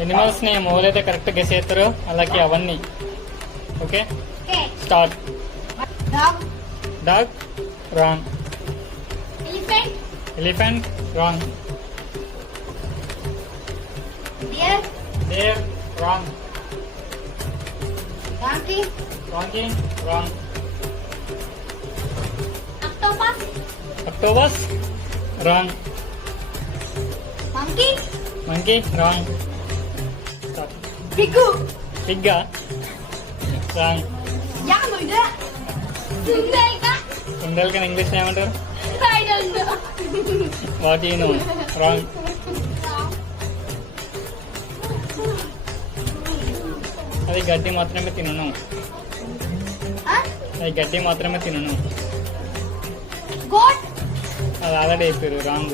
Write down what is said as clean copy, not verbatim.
Animals name ఎవరైతే correct guess చేస్తారో అలాగే అవన్నీ. Okay start. Dog wrong. Elephant wrong. Dare wrong. Donkey wrong. Octopus wrong. Monkey wrong. Stop. Pig wrong. Sundal kan English ఏమంటారు? I don't know. What do you know? Wrong. అది గడ్డి మాత్రమే తినను. అది గడ్డి మాత్రమే తినను. అది ఆల్రెడీ అయిపోయారు. రాంగ్.